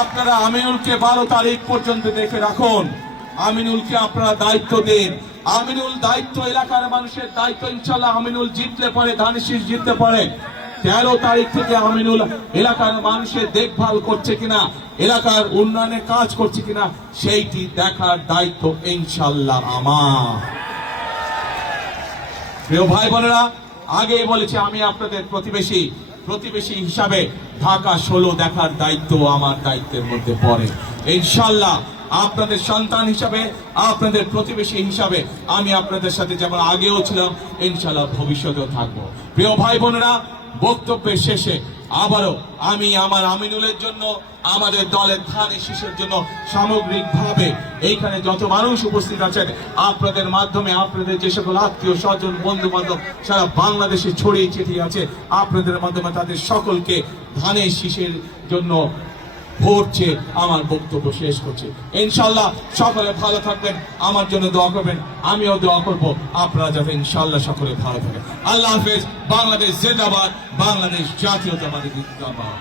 আপনারা আমিনুলকে 12 তারিখ পর্যন্ত দেখে রাখুন। আমিনুলকে আপনারা দায়িত্ব দিন। আমিনুল দায়িত্ব, এলাকার মানুষের দায়িত্ব। ইনশাল্লাহ আমিনুল জিতলে পরে, ধানের জিততে পারে 13 তারিখ থেকে আমিনুল এলাকার মানুষের দেখভাল করছে কিনা, এলাকার উন্নয়নের কাজ করছে কিনা, সেইটি দেখার দায়িত্ব ইনশাল্লাহ আমার। প্রিয় ভাই বোনেরা, আগেই বলেছি আমি আপনাদের প্রতিবেশী হিসাবে ঢাকা 16 দেখার দায়িত্ব আমার দায়িত্বের মধ্যে পড়ে। ইনশাল্লাহ আপনাদের সন্তান হিসাবে, আপনাদের প্রতিবেশী হিসাবে আমি আপনাদের সাথে যেমন আগেও ছিলাম, ইনশাল্লাহ ভবিষ্যতেও থাকবো। প্রিয় ভাই বোনেরা, বক্তব্যের শেষে আবারও আমি আমার আমিনুলের জন্য, আমাদের দলের ধানের শীষের জন্য সামগ্রিকভাবে এইখানে যত মানুষ উপস্থিত আছেন, আপনাদের মাধ্যমে, আপনাদের যে সকল আত্মীয় স্বজন বন্ধু বান্ধব সারা বাংলাদেশে ছড়িয়ে ছিটিয়ে আছে, আপনাদের মাধ্যমে তাদের সকলকে ধানের শীষের জন্য ভোট চেয়ে আমার বক্তব্য শেষ করছি। ইনশাল্লাহ সকলে ভালো থাকবেন, আমার জন্য দোয়া করবেন, আমিও দোয়া করবো আপনারা যাতে ইনশাল্লাহ সকলে ভালো থাকেন। আল্লাহ হাফেজ। বাংলাদেশ জিন্দাবাদ, বাংলাদেশ জাতীয়তাবাদী জিন্দাবাদ।